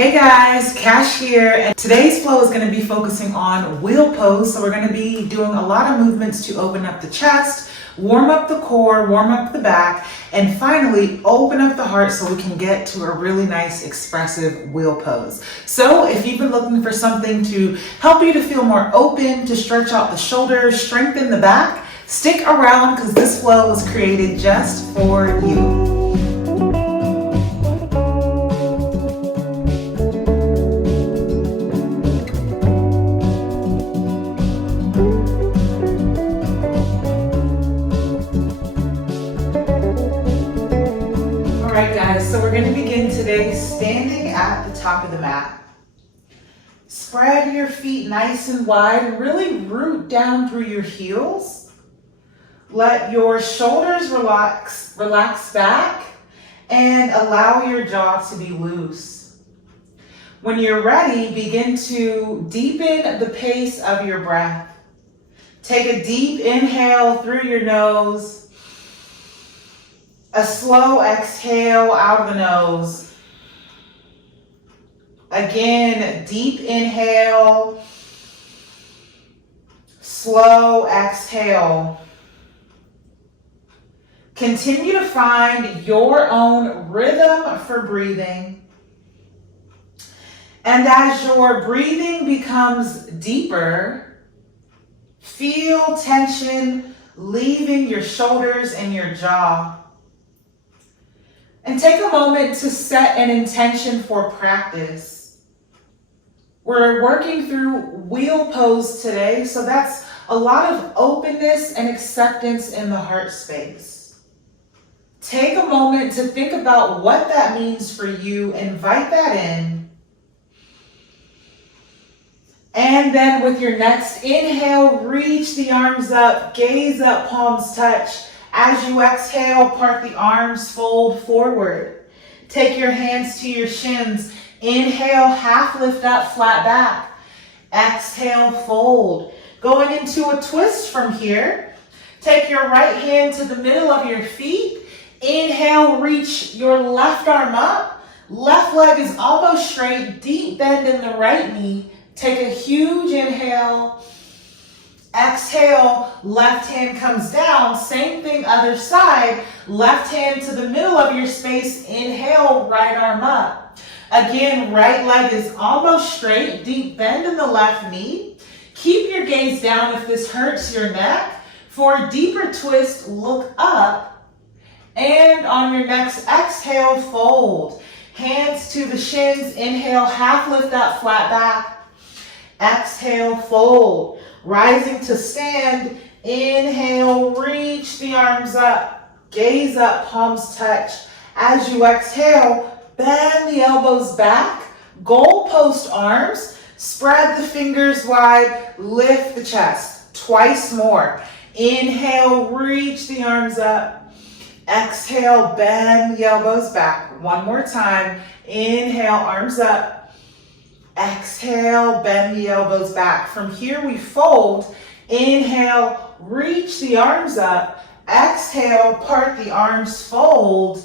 Hey guys, Cash here, and today's flow is going to be focusing on wheel pose. So we're going to be doing a lot of movements to open up the chest, warm up the core, warm up the back, and finally open up the heart so we can get to a really nice expressive wheel pose. So if you've been looking for something to help you to feel more open, to stretch out the shoulders, strengthen the back, stick around because this flow was created just for you. Alright guys, so we're going to begin today standing at the top of the mat. Spread your feet nice and wide and really root down through your heels. Let your shoulders relax back and allow your jaw to be loose. When you're ready, begin to deepen the pace of your breath. Take a deep inhale through your nose. A slow exhale out of the nose. Again, deep inhale. Slow exhale. Continue to find your own rhythm for breathing. And as your breathing becomes deeper, feel tension leaving your shoulders and your jaw. And take a moment to set an intention for practice. We're working through wheel pose today, so that's a lot of openness and acceptance in the heart space. Take a moment to think about what that means for you. Invite that in. And then with your next inhale, reach the arms up, gaze up, palms touch. As you exhale, part the arms, fold forward. Take your hands to your shins. Inhale, half lift up, flat back. Exhale, fold. Going into a twist from here. Take your right hand to the middle of your feet. Inhale, reach your left arm up. Left leg is almost straight. Deep bend in the right knee. Take a huge inhale. Exhale, left hand comes down. Same thing, other side. Left hand to the middle of your space. Inhale, right arm up. Again, right leg is almost straight. Deep bend in the left knee. Keep your gaze down if this hurts your neck. For a deeper twist, look up. And on your next exhale, fold. Hands to the shins. Inhale, half lift up, flat back. Exhale, fold. Rising to stand, inhale, reach the arms up, gaze up, palms touch. As you exhale, bend the elbows back, goalpost arms, spread the fingers wide, lift the chest. Twice more. Inhale, reach the arms up. Exhale, bend the elbows back. One more time. Inhale, arms up. Exhale, bend the elbows back. From here we fold. Inhale, reach the arms up. Exhale, part the arms, fold.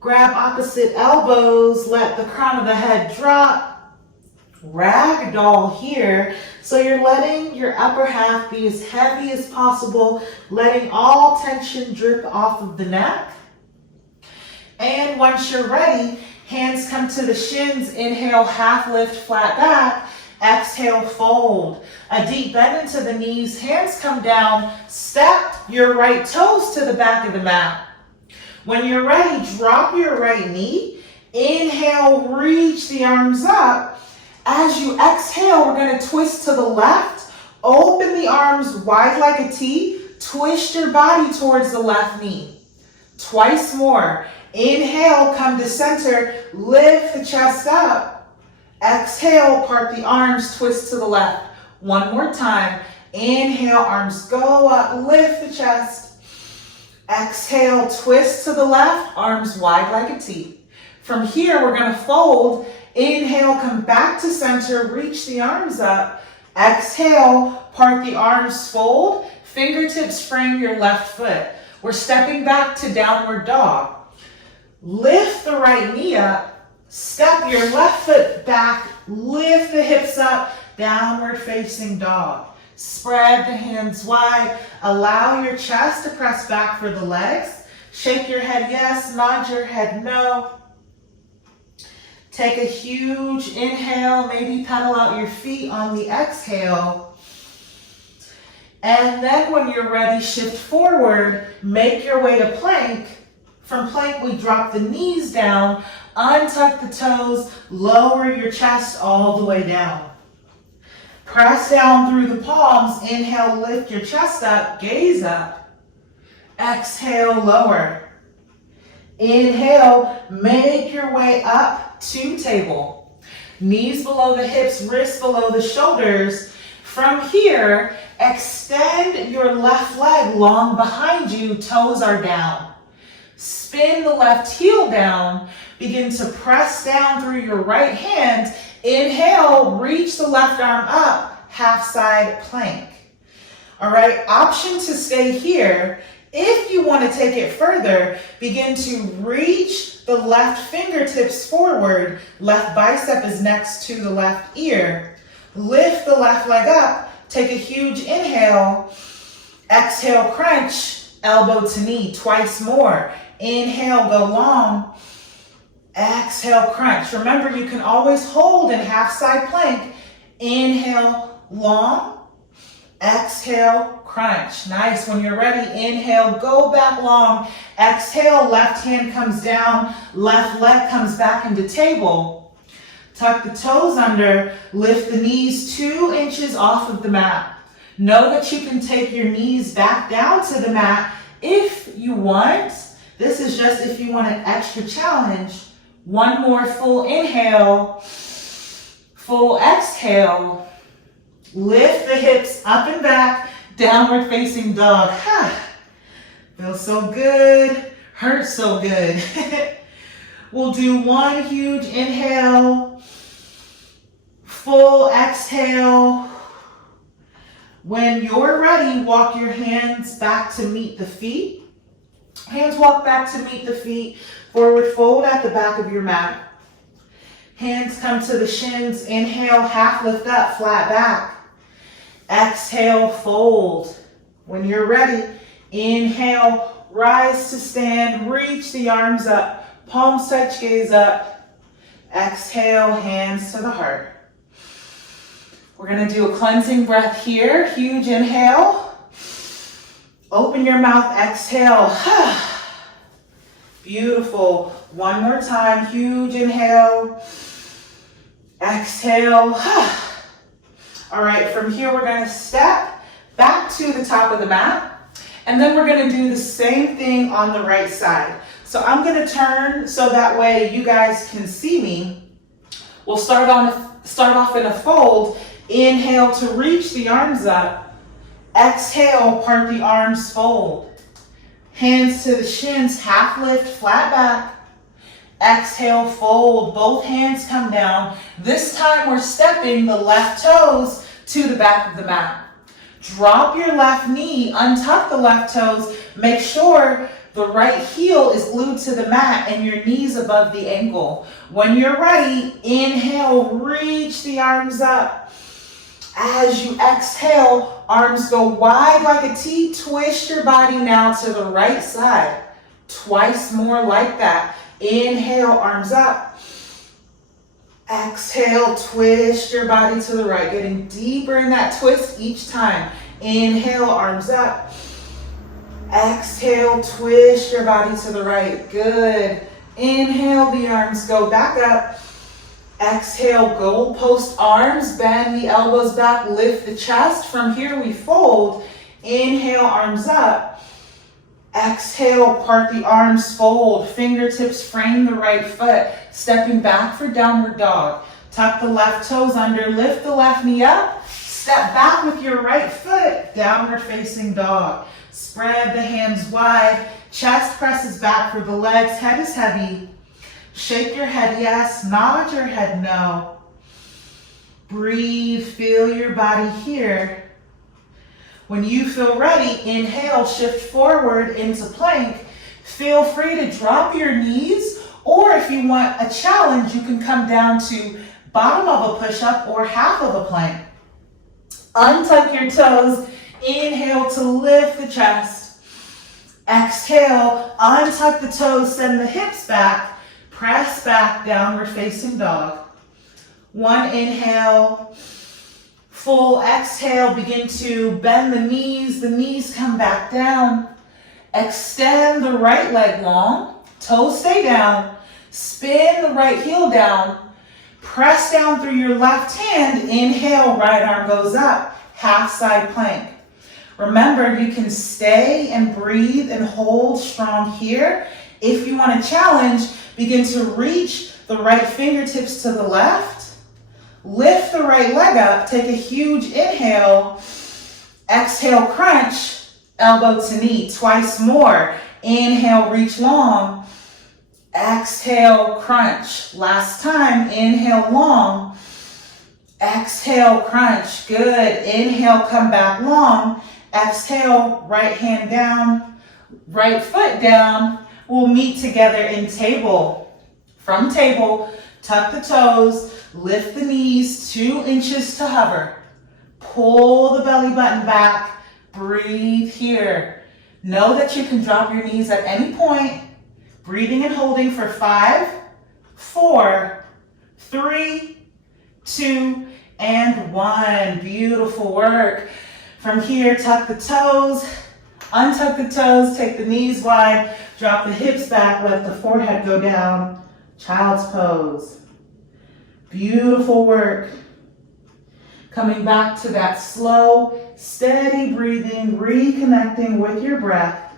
Grab opposite elbows, let the crown of the head drop. Ragdoll here. So you're letting your upper half be as heavy as possible, letting all tension drip off of the neck. And once you're ready, hands come to the shins. Inhale, half lift, flat back. Exhale, fold. A deep bend into the knees. Hands come down. Step your right toes to the back of the mat. When you're ready, drop your right knee. Inhale, reach the arms up. As you exhale, we're going to twist to the left. Open the arms wide like a T. Twist your body towards the left knee. Twice more. Inhale, come to center, lift the chest up. Exhale, part the arms, twist to the left. One more time. Inhale, arms go up, lift the chest. Exhale, twist to the left, arms wide like a T. From here, we're going to fold. Inhale, come back to center, reach the arms up. Exhale, part the arms, fold. Fingertips frame your left foot. We're stepping back to downward dog. Lift the right knee up, Step your left foot back, lift the hips up, downward facing dog. Spread the hands wide, allow your chest to press back for the legs. Shake your head yes, nod your head no. Take a huge inhale, maybe pedal out your feet on the exhale. And then when you're ready, shift forward, make your way to plank. From plank, we drop the knees down, untuck the toes, lower your chest all the way down. Press down through the palms, inhale, lift your chest up, gaze up. Exhale, lower. Inhale, make your way up to table. Knees below the hips, wrists below the shoulders. From here, extend your left leg long behind you, toes are down. Spin the left heel down, begin to press down through your right hand. Inhale, reach the left arm up, half side plank. All right, option to stay here. If you want to take it further, begin to reach the left fingertips forward. Left bicep is next to the left ear. Lift the left leg up. Take a huge inhale. Exhale, crunch, elbow to knee, twice more. Inhale, go long. Exhale, crunch. Remember, you can always hold in half side plank. Inhale, long. Exhale, crunch. Nice. When you're ready, inhale, go back long. Exhale, left hand comes down, left leg comes back into table. Tuck the toes under, lift the knees 2 inches off of the mat. Know that you can take your knees back down to the mat if you want. This is just if you want an extra challenge. One more full inhale, full exhale. Lift the hips up and back, downward facing dog. Feels so good, hurts so good. We'll do one huge inhale, full exhale. When you're ready, walk your hands back to meet the feet. Hands walk back to meet the feet. Forward fold at the back of your mat. Hands come to the shins. Inhale, half lift up, flat back. Exhale, fold. When you're ready, inhale, rise to stand, reach the arms up, palms touch, gaze up. Exhale, hands to the heart. We're gonna do a cleansing breath here. Huge inhale. Open your mouth, exhale. Beautiful. One more time, huge inhale. Exhale. All right, from here we're gonna step back to the top of the mat, and then we're gonna do the same thing on the right side. So I'm gonna turn so that way you guys can see me. We'll start off in a fold. Inhale to reach the arms up. Exhale, part the arms, fold. Hands to the shins, half lift, flat back. Exhale, fold, both hands come down. This time we're stepping the left toes to the back of the mat. Drop your left knee, untuck the left toes. Make sure the right heel is glued to the mat and your knees above the ankle. When you're ready, inhale, reach the arms up. As you exhale, arms go wide like a T. Twist your body now to the right side. Twice more like that. Inhale, arms up. Exhale, twist your body to the right. Getting deeper in that twist each time. Inhale, arms up. Exhale, twist your body to the right. Good. Inhale, the arms go back up. Exhale, goalpost arms. Bend the elbows back, lift the chest. From here we fold. Inhale, arms up. Exhale, part the arms, fold. Fingertips frame the right foot. Stepping back for downward dog. Tuck the left toes under, lift the left knee up. Step back with your right foot, downward facing dog. Spread the hands wide. Chest presses back for the legs, head is heavy. Shake your head yes, nod your head no. Breathe, feel your body here. When you feel ready, inhale, shift forward into plank. Feel free to drop your knees Or if you want a challenge, you can come down to bottom of a push-up or half of a plank. Untuck your toes. Inhale to lift the chest. Exhale, untuck the toes, send the hips back. Press back, downward facing dog. One inhale. Full exhale, begin to bend the knees come back down. Extend the right leg long, toes stay down, spin the right heel down, press down through your left hand, inhale, right arm goes up, half side plank. Remember, you can stay and breathe and hold strong here. If you want a challenge, begin to reach the right fingertips to the left. Lift the right leg up, take a huge inhale, exhale, crunch, elbow to knee, twice more. Inhale, reach long, exhale, crunch. Last time, inhale long, exhale, crunch. Good, inhale, come back long, exhale, right hand down, right foot down. We'll meet together in table. From table, tuck the toes, lift the knees 2 inches to hover. Pull the belly button back. Breathe here. Know that you can drop your knees at any point. Breathing and holding for 5, 4, 3, 2, and 1. Beautiful work. From here, tuck the toes, untuck the toes, take the knees wide, drop the hips back, let the forehead go down. Child's pose. Beautiful work. Coming back to that slow, steady breathing, reconnecting with your breath.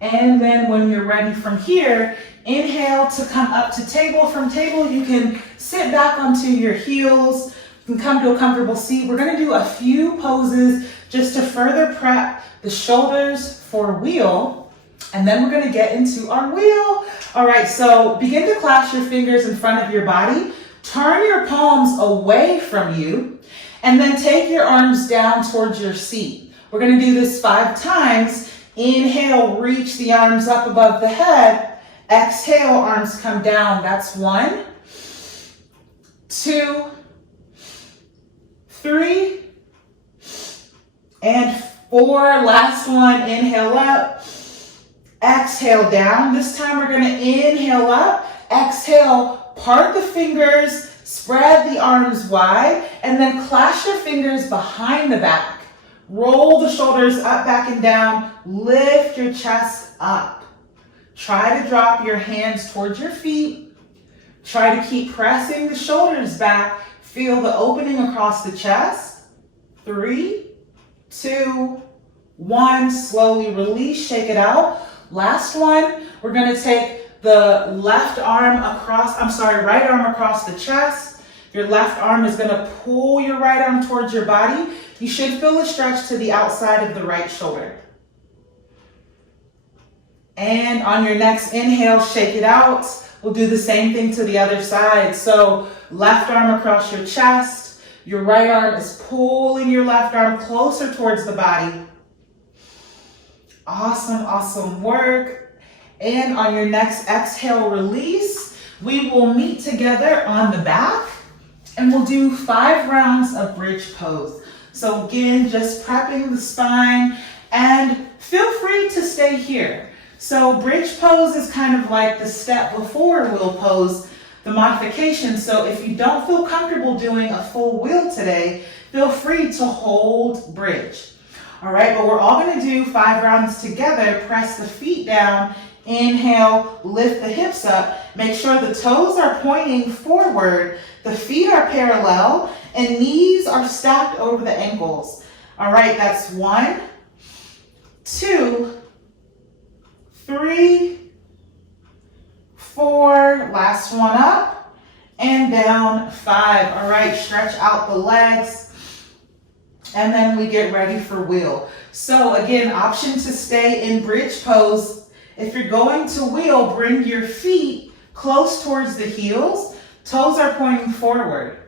And then when you're ready from here, inhale to come up to table. From table, you can sit back onto your heels. You can come to a comfortable seat. We're going to do a few poses just to further prep the shoulders for wheel. And then we're going to get into our wheel. All right, so begin to clasp your fingers in front of your body. Turn your palms away from you. And then take your arms down towards your seat. We're going to do this 5 times. Inhale, reach the arms up above the head. Exhale, arms come down. That's 1, 2, 3, and 4. Last one, inhale up. Exhale down. This time we're going to inhale up. Exhale, part the fingers, spread the arms wide, and then clasp your fingers behind the back. Roll the shoulders up, back, and down. Lift your chest up. Try to drop your hands towards your feet. Try to keep pressing the shoulders back. Feel the opening across the chest. 3, 2, 1. Slowly release, shake it out. Last one, we're going to take the right arm across the chest. Your left arm is going to pull your right arm towards your body. You should feel a stretch to the outside of the right shoulder. And on your next inhale, shake it out. We'll do the same thing to the other side. So left arm across your chest. Your right arm is pulling your left arm closer towards the body. Awesome, awesome work. And on your next exhale, release. We will meet together on the back and we'll do 5 rounds of bridge pose. So again, just prepping the spine and feel free to stay here. So bridge pose is kind of like the step before wheel pose, the modification. So if you don't feel comfortable doing a full wheel today, feel free to hold bridge. All right, but we're all going to do 5 rounds together. Press the feet down. Inhale, lift the hips up. Make sure the toes are pointing forward. The feet are parallel and knees are stacked over the ankles. All right, that's 1, 2, 3, 4. Last one up and down. 5. All right, stretch out the legs. And then we get ready for wheel. So again, option to stay in bridge pose. If you're going to wheel, bring your feet close towards the heels. Toes are pointing forward.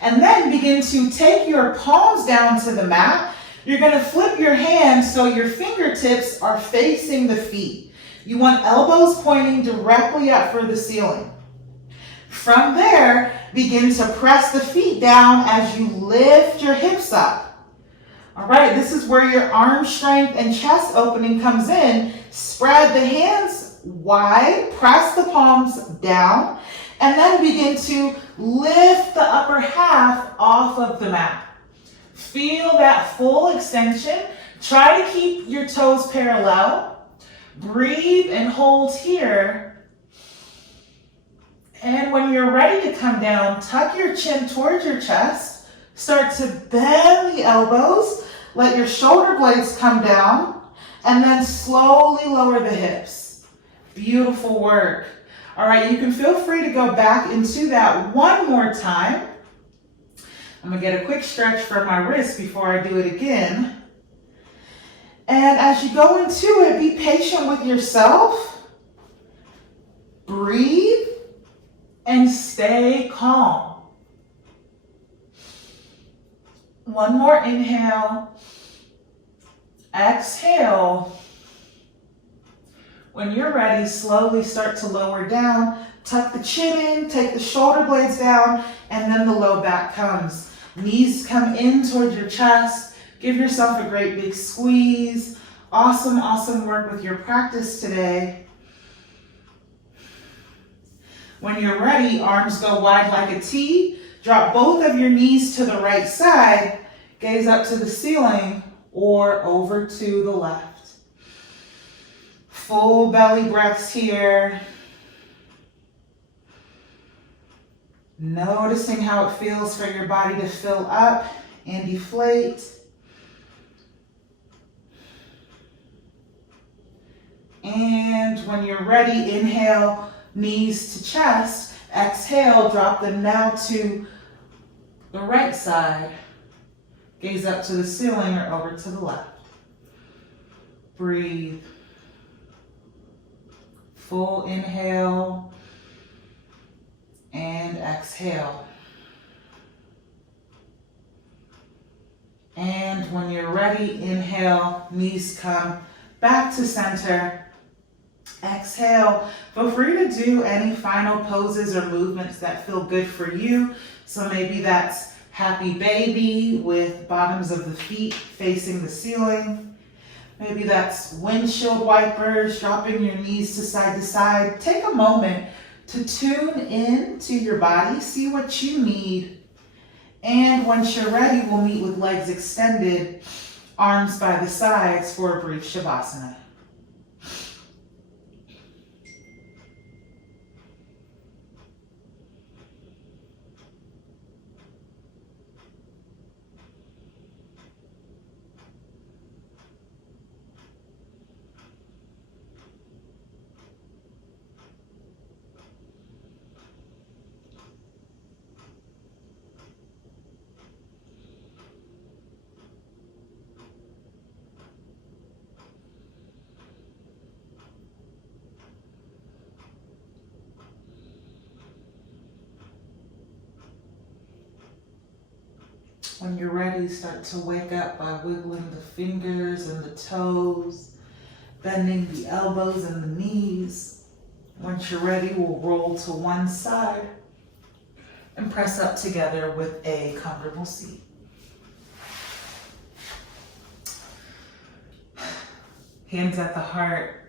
And then begin to take your palms down to the mat. You're gonna flip your hands so your fingertips are facing the feet. You want elbows pointing directly up for the ceiling. From there, begin to press the feet down as you lift your hips up. All right, this is where your arm strength and chest opening comes in. Spread the hands wide, press the palms down, and then begin to lift the upper half off of the mat. Feel that full extension. Try to keep your toes parallel. Breathe and hold here. And when you're ready to come down, tuck your chin towards your chest. Start to bend the elbows. Let your shoulder blades come down. And then slowly lower the hips. Beautiful work. All right, you can feel free to go back into that one more time. I'm gonna get a quick stretch for my wrist before I do it again. And as you go into it, be patient with yourself. Breathe and stay calm. One more inhale. Exhale. When you're ready, slowly start to lower down. Tuck the chin in, take the shoulder blades down, and then the low back comes. Knees come in towards your chest. Give yourself a great big squeeze. Awesome, awesome work with your practice today. When you're ready, arms go wide like a T. Drop both of your knees to the right side. Gaze up to the ceiling or over to the left. Full belly breaths here. Noticing how it feels for your body to fill up and deflate. And when you're ready, inhale, knees to chest. Exhale, drop them now to the right side. Gaze up to the ceiling or over to the left. Breathe. Full inhale and exhale. And when you're ready, inhale, knees come back to center. Exhale. Feel free to do any final poses or movements that feel good for you. So maybe that's happy baby with bottoms of the feet facing the ceiling. Maybe that's windshield wipers, dropping your knees to side. Take a moment to tune in to your body, see what you need. And once you're ready, we'll meet with legs extended, arms by the sides for a brief Shavasana. When you're ready, start to wake up by wiggling the fingers and the toes, bending the elbows and the knees. Once you're ready, we'll roll to one side and press up together with a comfortable seat. Hands at the heart.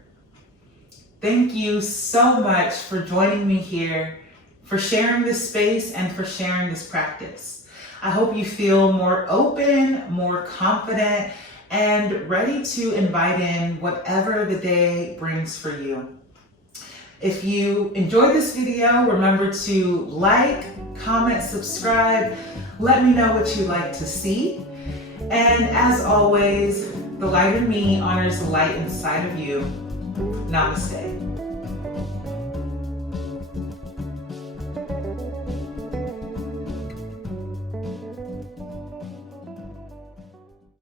Thank you so much for joining me here, for sharing this space and for sharing this practice. I hope you feel more open, more confident, and ready to invite in whatever the day brings for you. If you enjoyed this video, remember to like, comment, subscribe. Let me know what you'd like to see. And as always, the light in me honors the light inside of you. Namaste.